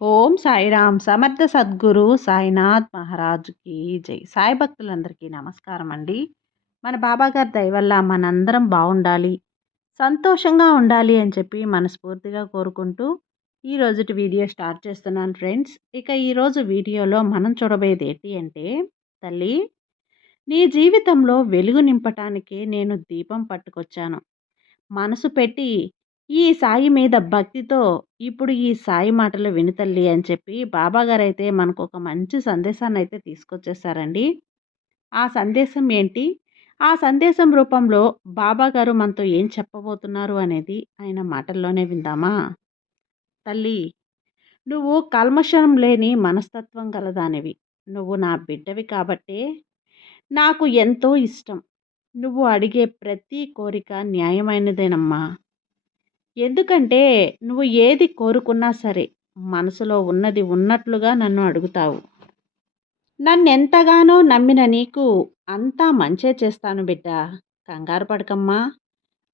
ఓం సాయిరామ్. సమర్థ సద్గురు సాయినాథ్ మహారాజుకి జై. సాయి భక్తులందరికీ నమస్కారం అండి మన బాబాగారి దయవల్ల మనందరం బాగుండాలి సంతోషంగా ఉండాలి అని చెప్పి మనస్ఫూర్తిగా కోరుకుంటూ ఈ రోజుటి వీడియో స్టార్ట్ చేస్తున్నాను ఫ్రెండ్స్. ఇక ఈరోజు వీడియోలో మనం చూడబోయేది ఏంటి అంటే తల్లి నీ జీవితంలో వెలుగు నింపటానికే నేను దీపం పట్టుకొచ్చాను. మనసు పెట్టి ఈ సాయి మీద భక్తితో ఇప్పుడు ఈ సాయి మాటలు వినుతల్లి అని చెప్పి బాబాగారు అయితే మనకు ఒక మంచి సందేశాన్ని అయితే తీసుకొచ్చేసారండి. ఆ సందేశం ఏంటి? ఆ సందేశం రూపంలో బాబాగారు మనతో ఏం చెప్పబోతున్నారు అనేది ఆయన మాటల్లోనే విందామా? తల్లి నువ్వు కల్మషం లేని మనస్తత్వం గలదానివి. నువ్వు నా బిడ్డవి కాబట్టే నాకు ఎంతో ఇష్టం. నువ్వు అడిగే ప్రతి కోరిక న్యాయమైనదేనమ్మా. ఎందుకంటే నువ్వు ఏది కోరుకున్నా సరే మనసులో ఉన్నది ఉన్నట్లుగా నన్ను అడుగుతావు. నన్ను ఎంతగానో నమ్మిన నీకు అంతా మంచే చేస్తాను బిడ్డ. కంగారు పడకమ్మా.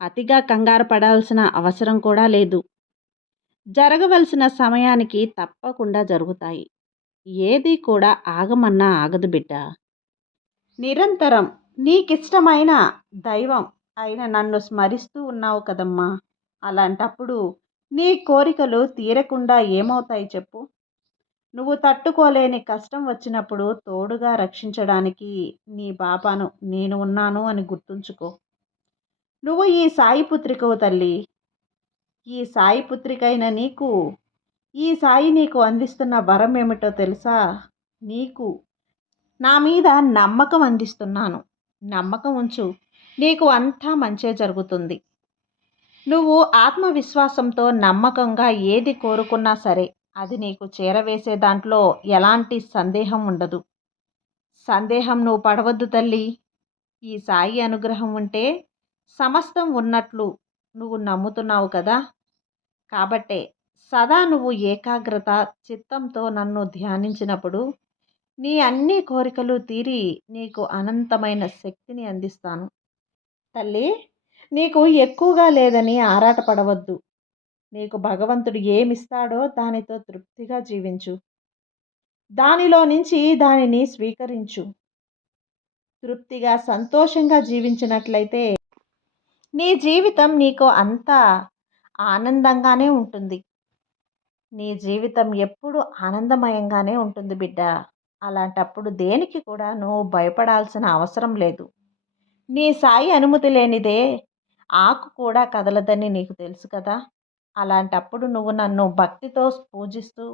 అతిగా కంగారు పడాల్సిన అవసరం కూడా లేదు. జరగవలసిన సమయానికి తప్పకుండా జరుగుతాయి. ఏది కూడా ఆగమన్నా ఆగదు బిడ్డ. నిరంతరం నీకిష్టమైన దైవం అయిన నన్ను స్మరిస్తూ ఉన్నావు కదమ్మా. అలాంటప్పుడు నీ కోరికలు తీరకుండా ఏమవుతాయి చెప్పు? నువ్వు తట్టుకోలేని కష్టం వచ్చినప్పుడు తోడుగా రక్షించడానికి నీ బాబాను నేను ఉన్నాను అని గుర్తుంచుకో. నువ్వు ఈ సాయి పుత్రికవు తల్లి. ఈ సాయి పుత్రికైన నీకు ఈ సాయి నీకు అందిస్తున్న వరం ఏమిటో తెలుసా? నీకు. నా మీద నమ్మకం అందిస్తున్నాను. నమ్మకం ఉంచు. నీకు అంతా మంచే జరుగుతుంది. నువ్వు ఆత్మవిశ్వాసంతో నమ్మకంగా ఏది కోరుకున్నా సరే అది నీకు చేరవేసే దాంట్లో ఎలాంటి సందేహం ఉండదు. సందేహం నువ్వు పడవద్దు తల్లి. ఈ సాయి అనుగ్రహం ఉంటే సమస్తం ఉన్నట్లు నువ్వు నమ్ముతున్నావు కదా. కాబట్టే సదా నువ్వు ఏకాగ్రత చిత్తంతో నన్ను ధ్యానించినప్పుడు నీ అన్ని కోరికలు తీరి నీకు అనంతమైన శక్తిని అందిస్తాను. తల్లి. నీకు ఎక్కువగా లేదని ఆరాటపడవద్దు. నీకు భగవంతుడు ఏమిస్తాడో దానితో తృప్తిగా జీవించు. దానిలో నుంచి దానిని స్వీకరించు. తృప్తిగా సంతోషంగా జీవించినట్లయితే నీ జీవితం నీకు అంతా ఆనందంగానే ఉంటుంది. నీ జీవితం ఎప్పుడు ఆనందమయంగానే ఉంటుంది బిడ్డ. అలాంటప్పుడు దేనికి కూడా నువ్వు భయపడాల్సిన అవసరం లేదు. నీ సాయి అనుమతి లేనిదే ఆకు కూడా కదలదని నీకు తెలుసు కదా! అలాంటప్పుడు నువ్వు నన్ను భక్తితో పూజిస్తూ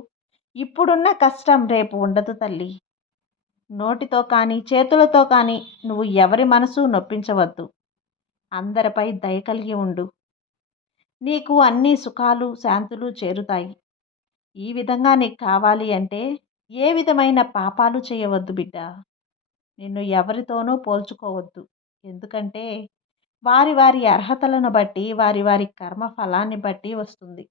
ఇప్పుడున్న కష్టం రేపు ఉండదు తల్లి. నోటితో కానీ చేతులతో కానీ నువ్వు ఎవరి మనసు నొప్పించవద్దు. అందరిపై దయ కలిగి ఉండు. నీకు అన్ని సుఖాలు శాంతులు చేరుతాయి. ఈ విధంగా నీకు కావాలి అంటే ఏ విధమైన పాపాలు చేయవద్దు బిడ్డ. నిన్ను ఎవరితోనూ పోల్చుకోవద్దు. ఎందుకంటే వారి వారి అర్హతలను బట్టి వారి వారి కర్మ ఫలాన్ని బట్టి వస్తుంది.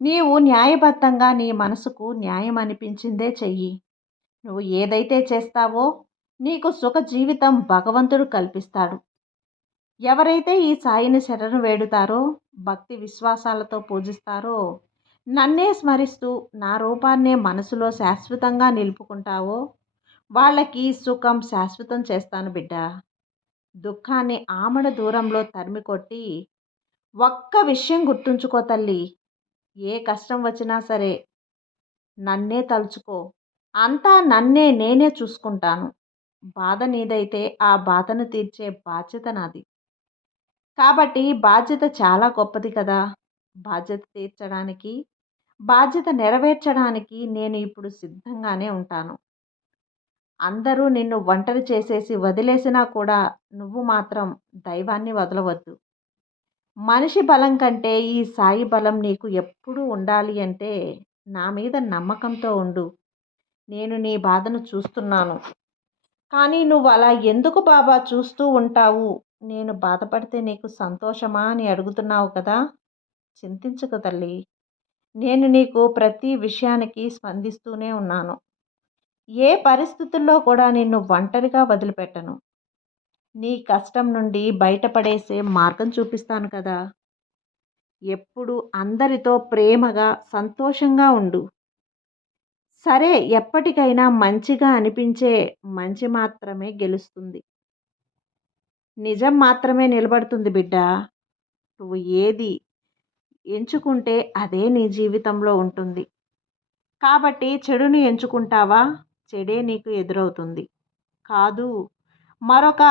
నీవు న్యాయబద్ధంగా నీ మనసుకు న్యాయం అనిపించిందే చెయ్యి. నువ్వు ఏదైతే చేస్తావో నీకు సుఖ జీవితం భగవంతుడు కల్పిస్తాడు. ఎవరైతే ఈ సాయిని శరణు వేడుతారో భక్తి విశ్వాసాలతో పూజిస్తారో నన్నే స్మరిస్తూ నా రూపాన్నే మనసులో శాశ్వతంగా నిలుపుకుంటావో వాళ్ళకి సుఖం శాశ్వతం చేస్తాను బిడ్డ. దుఃఖాన్ని ఆమడ దూరంలో తరిమి కొట్టి ఒక్క విషయం గుర్తుంచుకో తల్లి. ఏ కష్టం వచ్చినా సరే నన్నే తలుచుకో. అంతా నన్నే నేనే చూసుకుంటాను. బాధ నీదైతే ఆ బాధను తీర్చే బాధ్యత నాది. కాబట్టి బాధ్యత చాలా గొప్పది కదా. బాధ్యత తీర్చడానికి బాధ్యత నెరవేర్చడానికి నేను ఇప్పుడు సిద్ధంగానే ఉంటాను. అందరూ నిన్ను ఒంటరి చేసేసి వదిలేసినా కూడా నువ్వు మాత్రం దైవాన్ని వదలవద్దు. మనిషి బలం కంటే ఈ సాయి బలం నీకు ఎప్పుడూ ఉండాలి అంటే నా మీద నమ్మకంతో ఉండు. నేను నీ బాధను చూస్తున్నాను. కానీ నువ్వు అలా ఎందుకు బాబా చూస్తూ ఉంటావు? నేను బాధపడితే నీకు సంతోషమా అని అడుగుతున్నావు కదా? చింతించకు తల్లి. నేను నీకు ప్రతి విషయానికి స్పందిస్తూనే ఉన్నాను. ఏ పరిస్థితుల్లో కూడా నిన్ను ఒంటరిగా వదిలిపెట్టను. నీ కష్టం నుండి బయటపడేసే మార్గం చూపిస్తాను కదా. ఎప్పుడు అందరితో ప్రేమగా సంతోషంగా ఉండు. సరే ఎప్పటికైనా మంచిగా అనిపించే మంచి మాత్రమే గెలుస్తుంది. నిజం మాత్రమే నిలబడుతుంది బిడ్డ. నువ్వు ఏది ఎంచుకుంటే అదే నీ జీవితంలో ఉంటుంది. కాబట్టి చెడుని ఎంచుకుంటావా? చెడే నీకు ఎదురవుతుంది. కాదు మరొక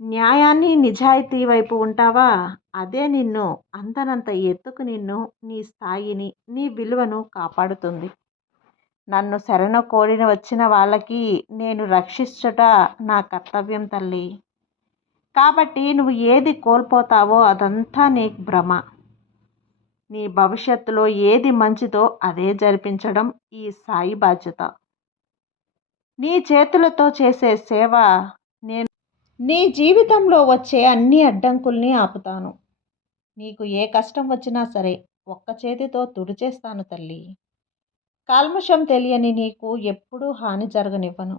న్యాయాన్ని నిజాయితీ వైపు ఉంటావా? అదే నిన్ను అంతనంత ఎత్తుకు నిన్ను నీ స్థాయిని నీ విలువను కాపాడుతుంది. నన్ను శరణ కోరిన వచ్చిన వాళ్ళకి నేను రక్షించుట నా కర్తవ్యం తల్లి. కాబట్టి నువ్వు ఏది కోల్పోతావో అదంతా నీకు భ్రమ. నీ భవిష్యత్తులో ఏది మంచిదో అదే జరిపించడం ఈ సాయి బాధ్యత. నీ చేతులతో చేసే సేవ నేను నీ జీవితంలో వచ్చే అన్ని అడ్డంకుల్ని ఆపుతాను. నీకు ఏ కష్టం వచ్చినా సరే ఒక్క చేతితో తుడిచేస్తాను తల్లి. కాల్మషం తెలియని నీకు ఎప్పుడూ హాని జరగనివ్వను.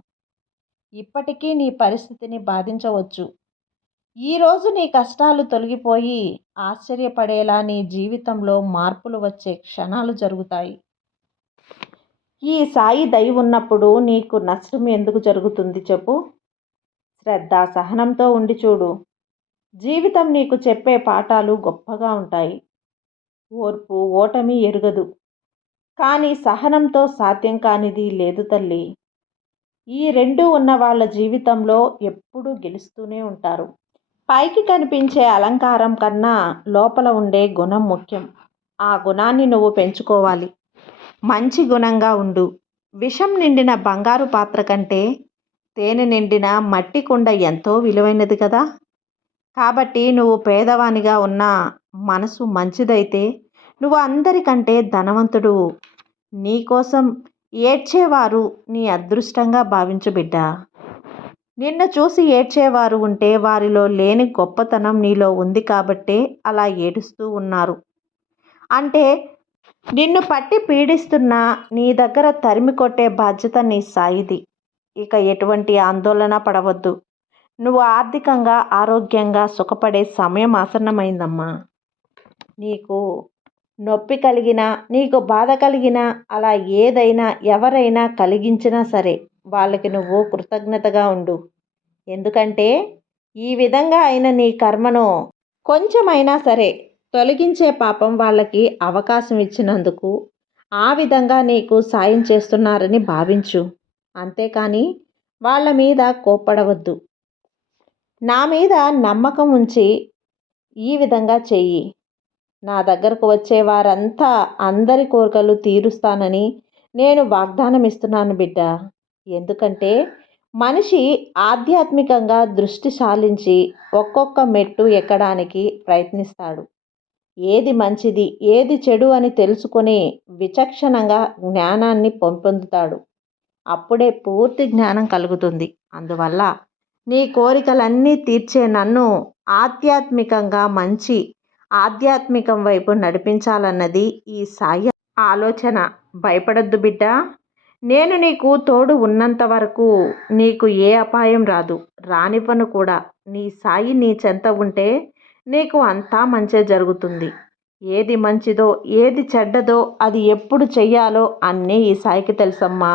ఇప్పటికీ నీ పరిస్థితిని బాధించవచ్చు. ఈరోజు నీ కష్టాలు తొలగిపోయి ఆశ్చర్యపడేలా నీ జీవితంలో మార్పులు వచ్చే క్షణాలు జరుగుతాయి. ఈ సాయి దయ ఉన్నప్పుడు నీకు నష్టం ఎందుకు జరుగుతుంది చెప్పు. శ్రద్ధ సహనంతో ఉండి చూడు. జీవితం నీకు చెప్పే పాఠాలు గొప్పగా ఉంటాయి. ఓర్పు ఓటమి ఎరుగదు. కానీ సహనంతో సాధ్యం కానిది లేదు తల్లి. ఈ రెండు ఉన్న వాళ్ళ జీవితంలో ఎప్పుడూ గెలుస్తూనే ఉంటారు. పైకి కనిపించే అలంకారం కన్నా లోపల ఉండే గుణం ముఖ్యం. ఆ గుణాన్ని నువ్వు పెంచుకోవాలి. మంచి గుణంగా ఉండు. విషం నిండిన బంగారు పాత్ర కంటే తేనె నిండిన మట్టి కుండ ఎంతో విలువైనది కదా. కాబట్టి నువ్వు పేదవానిగా ఉన్న మనసు మంచిదైతే నువ్వు అందరికంటే ధనవంతుడు. నీకోసం ఏడ్చేవారు నీ అదృష్టంగా భావించు బిడ్డ. నిన్ను చూసి ఏడ్చేవారు ఉంటే వారిలో లేని గొప్పతనం నీలో ఉంది కాబట్టే అలా ఏడుస్తూ ఉన్నారు. అంటే నిన్ను పట్టి పీడిస్తున్నా నీ దగ్గర తరిమి కొట్టే బాధ్యత నీ సాయిది. ఇక ఎటువంటి ఆందోళన పడవద్దు. నువ్వు ఆర్థికంగా ఆరోగ్యంగా సుఖపడే సమయం ఆసన్నమైందమ్మా. నీకు నొప్పి కలిగినా నీకు బాధ కలిగినా అలా ఏదైనా ఎవరైనా కలిగించినా సరే వాళ్ళకి నువ్వు కృతజ్ఞతగా ఉండు. ఎందుకంటే ఈ విధంగా అయిన నీ కర్మను కొంచెమైనా సరే తొలగించే పాపం వాళ్ళకి అవకాశం ఇచ్చినందుకు ఆ విధంగా నీకు సాయం చేస్తున్నారని భావించు. అంతేకాని వాళ్ళ మీద కోప్పడవద్దు. నా మీద నమ్మకం ఉంచి ఈ విధంగా చెయ్యి. నా దగ్గరకు వచ్చే వారంతా అందరి కోరికలు తీరుస్తానని నేను వాగ్దానం ఇస్తున్నాను బిడ్డ. ఎందుకంటే మనిషి ఆధ్యాత్మికంగా దృష్టి సాలించి ఒక్కొక్క మెట్టు ఎక్కడానికి ప్రయత్నిస్తాడు. ఏది మంచిది ఏది చెడు అని తెలుసుకొని విచక్షణంగా జ్ఞానాన్ని పంపొందుతాడు. అప్పుడే పూర్తి జ్ఞానం కలుగుతుంది. అందువల్ల నీ కోరికలన్నీ తీర్చే నన్ను ఆధ్యాత్మికంగా మంచి ఆధ్యాత్మికం వైపు నడిపించాలన్నది ఈ సాయి ఆలోచన. భయపడద్దు బిడ్డ. నేను నీకు తోడు ఉన్నంత వరకు నీకు ఏ అపాయం రాదు. రానివ్వను కూడా. నీ సాయి నీ చెంత ఉంటే నీకు అంతా మంచే జరుగుతుంది. ఏది మంచిదో ఏది చెడ్డదో అది ఎప్పుడు చెయ్యాలో అన్నీ ఈ సాయికి తెలుసమ్మా.